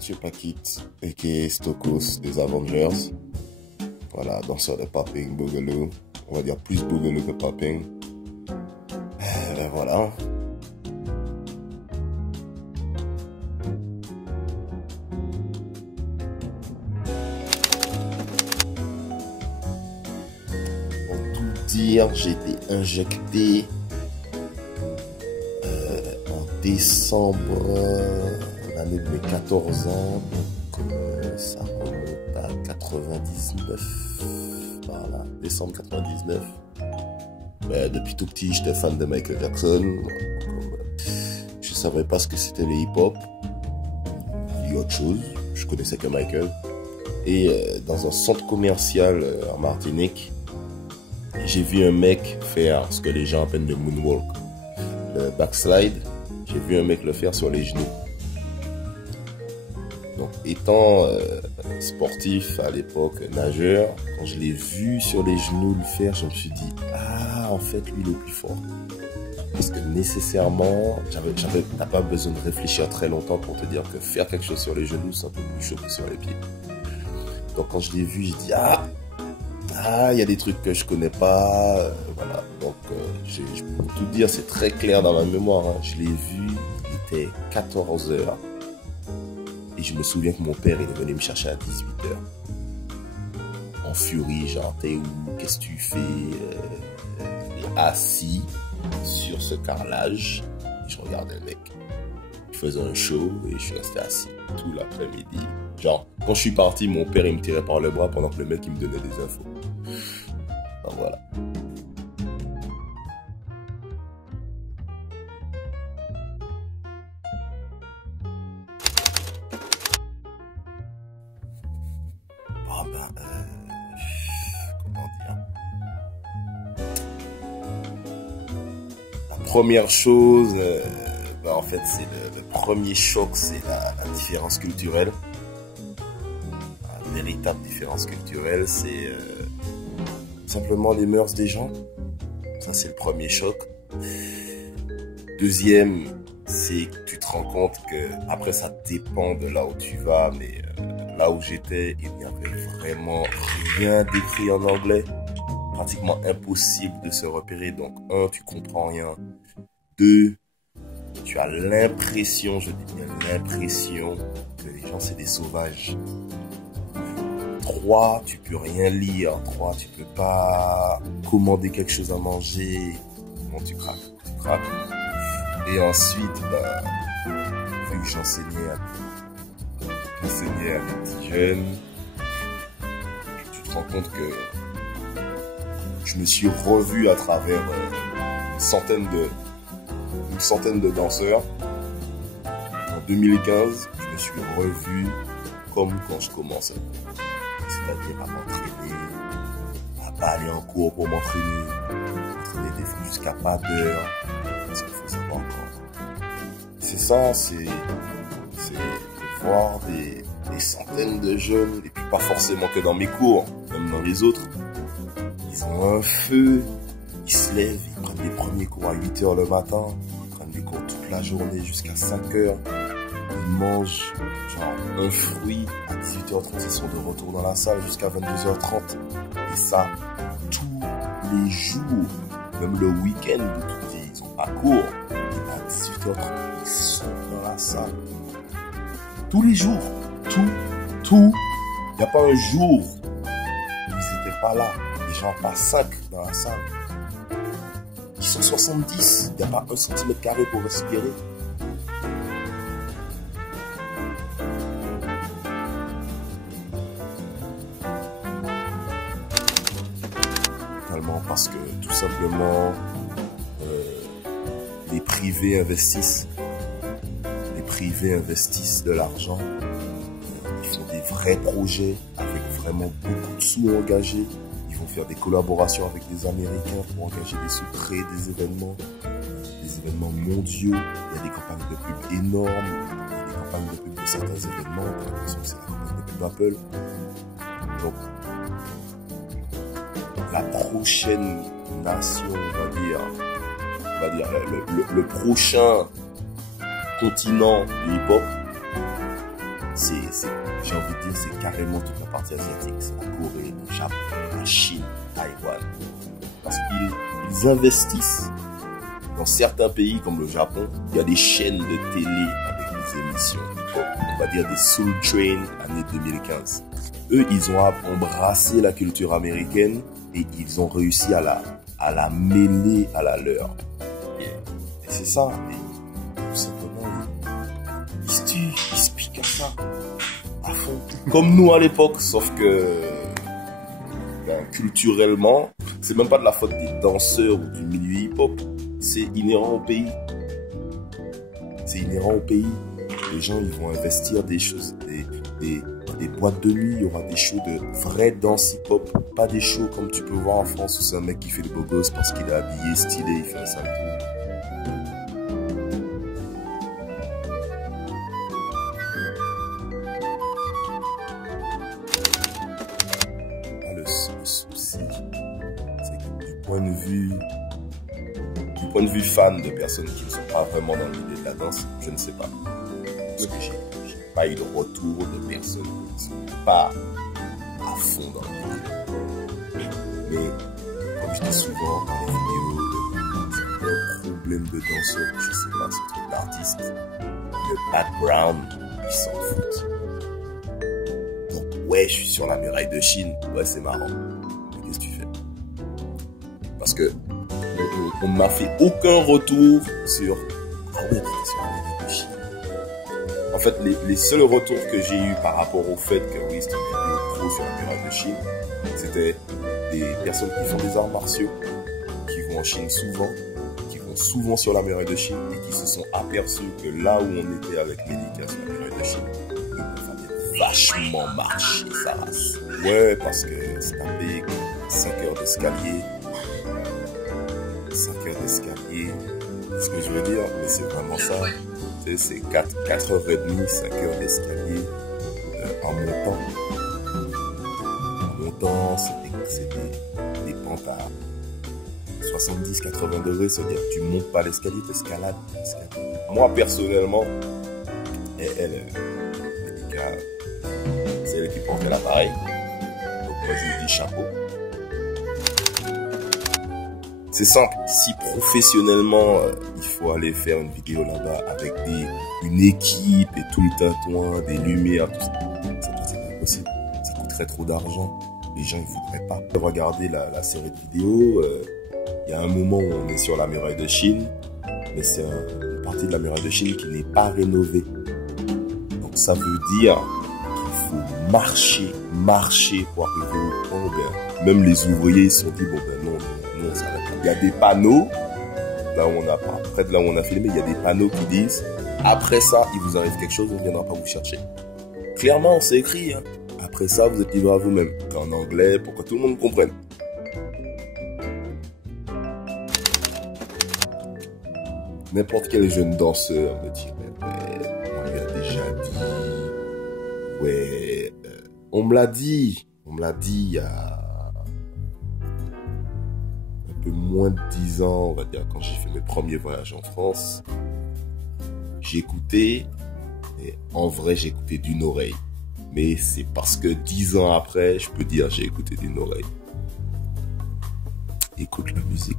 Mathieu Paquette, a.k.a. Stokos des Avengers. Voilà, danseur de popping, boogaloo. On va dire plus boogaloo que popping. Ben voilà. Pour tout dire, j'ai été injecté en décembre, l'année de mes 14 ans. Donc ça remonte à 99. Voilà, décembre 99. Depuis tout petit, j'étais fan de Michael Jackson. Je savais pas ce que c'était le hip-hop, ni autre chose. Je connaissais que Michael. Et dans un centre commercial en Martinique, j'ai vu un mec faire ce que les gens appellent le moonwalk, le backslide. J'ai vu un mec le faire sur les genoux. Donc, étant sportif à l'époque, nageur, quand je l'ai vu sur les genoux le faire, je me suis dit, ah, en fait, lui, il est plus fort. Parce que nécessairement, t'as pas besoin de réfléchir très longtemps pour te dire que faire quelque chose sur les genoux, c'est un peu plus chaud que sur les pieds. Donc, quand je l'ai vu, j'ai dit, il y a des trucs que je connais pas, voilà. Donc, pour tout dire, c'est très clair dans ma mémoire, hein. Je l'ai vu, il était 14 h. Et je me souviens que mon père, il est venu me chercher à 18 h. En furie, genre, t'es où? Qu'est-ce que tu fais? Il est assis sur ce carrelage. Et je regardais le mec. Il faisait un show et je suis resté assis tout l'après-midi. Genre, quand je suis parti, mon père, il me tirait par le bras pendant que le mec, il me donnait des infos. Donc voilà. Comment dire? La première chose, en fait, c'est le premier choc, c'est la différence culturelle. La véritable différence culturelle, c'est simplement les mœurs des gens. Ça, c'est le premier choc. Deuxième, c'est que tu te rends compte que, après, ça dépend de là où tu vas, mais là où j'étais, il n'y avait vraiment rien d'écrit en anglais. Pratiquement impossible de se repérer. Donc, un, tu comprends rien. Deux, tu as l'impression, je dis bien l'impression, que les gens, c'est des sauvages. 3, tu peux rien lire. 3, tu peux pas commander quelque chose à manger. Bon, tu craques. Et ensuite, vu que j'enseignais à des petits jeunes, tu te rends compte que je me suis revu à travers une centaine de danseurs. En 2015, je me suis revu comme quand je commençais. C'est-à-dire à m'entraîner, à pas aller en cours pour m'entraîner des fois jusqu'à pas d'heure, parce qu'il faut savoir encore. C'est ça, c'est voir des centaines de jeunes, et puis pas forcément que dans mes cours, même dans les autres. Ils ont un feu, ils se lèvent, ils prennent les premiers cours à 8 h le matin, ils prennent des cours toute la journée jusqu'à 5 h. Ils mangent genre un fruit à 18 h 30, ils sont de retour dans la salle jusqu'à 22 h 30. Et ça, tous les jours, même le week-end, ils n'ont pas cours. Et à 18 h 30, ils sont dans la salle. Tous les jours, tout. Il n'y a pas un jour où ils n'étaient pas là. Les gens passent 5 dans la salle. Ils sont 70, il n'y a pas 1 cm² pour respirer. Parce que tout simplement, les privés investissent de l'argent, ils font des vrais projets avec vraiment beaucoup de sous engagés. Ils vont faire des collaborations avec des Américains pour engager des sous, créer des événements mondiaux. Il y a des campagnes de pub énormes, il y a des campagnes de pub de certains événements. J'ai l'impression que c'est la campagne de pub Apple. Donc, la prochaine nation, on va dire le prochain continent du hip-hop, j'ai envie de dire, c'est carrément toute la partie asiatique. C'est la Corée, le Japon, la Chine, Taïwan. Parce qu'ils investissent dans certains pays comme le Japon. Il y a des chaînes de télé avec des émissions, on va dire des Soul Train année 2015. Eux, ils ont embrassé la culture américaine et ils ont réussi à la mêler à la leur. Et c'est ça, mais tout simplement, ils se piquent à ça, à fond. Comme nous à l'époque, sauf que culturellement, c'est même pas de la faute des danseurs ou du milieu hip-hop, c'est inhérent au pays. C'est inhérent au pays. Les gens, ils vont investir des choses, des boîtes de nuit, il y aura des shows de vraie danse hip-hop, pas des shows comme tu peux voir en France où c'est un mec qui fait le beau gosse parce qu'il est habillé, stylé, il fait un sale truc. Le souci, c'est que du point de vue fan de personnes qui ne sont pas vraiment dans le milieu de la danse, je ne sais pas. Parce que j'ai pas eu de retour de personnes qui ne sont pas à fond dans le milieu. Mais, comme je dis souvent dans les vidéos, c'est un problème de danseur, je sais pas, ce truc d'artiste. Le background, ils s'en foutent. Donc, ouais, je suis sur la muraille de Chine. Ouais, c'est marrant. Mais qu'est-ce que tu fais? Parce que on ne m'a fait aucun retour sur ah ouais, t'étais sur la muraille de Chine. En fait, les seuls retours que j'ai eu par rapport au fait que oui, c'était une vidéo pro sur la muraille de Chine, c'était des personnes qui font des arts martiaux, qui vont en Chine souvent, qui vont souvent sur la muraille de Chine et qui se sont aperçus que là où on était avec Médica sur la muraille de Chine, il fallait vachement marcher sa race. Ouais, parce que c'est taper 5 heures d'escalier. 5 heures d'escalier, c'est ce que je veux dire, mais c'est vraiment ça. Tu sais, c'est 4h30, 5 heures d'escalier en montant. En montant, c'est des pentes à 70-80 degrés, c'est-à-dire que tu montes pas l'escalier, tu escalades l'escalier. Moi, personnellement, Médica, c'est elle qui portait l'appareil. Donc moi, je lui dis chapeau. C'est simple, si professionnellement il faut aller faire une vidéo là-bas avec une équipe et tout le tintouin, des lumières, tout ça, c'est pas possible. Ça coûterait trop d'argent. Les gens ils voudraient pas regarder la série de vidéos. Il y a un moment où on est sur la muraille de Chine, mais c'est une partie de la muraille de Chine qui n'est pas rénovée. Donc ça veut dire qu'il faut marcher pour arriver au point où même les ouvriers ils se sont dit bon ben non, ça va. Il y a des panneaux, là où près de là où on a filmé, il y a des panneaux qui disent après ça, il vous arrive quelque chose, on ne viendra pas vous chercher. Clairement, c'est écrit. Hein. Après ça, vous êtes livré à vous-même. En anglais, pour que tout le monde comprenne. N'importe quel jeune danseur me dirait, on lui a déjà dit, ouais, on me l'a dit il y a un peu moins de 10 ans, on va dire, quand j'ai fait mes premiers voyages en France, j'écoutais, et en vrai, j'écoutais d'une oreille. Mais c'est parce que 10 ans après, je peux dire j'ai écouté d'une oreille. Écoute la musique.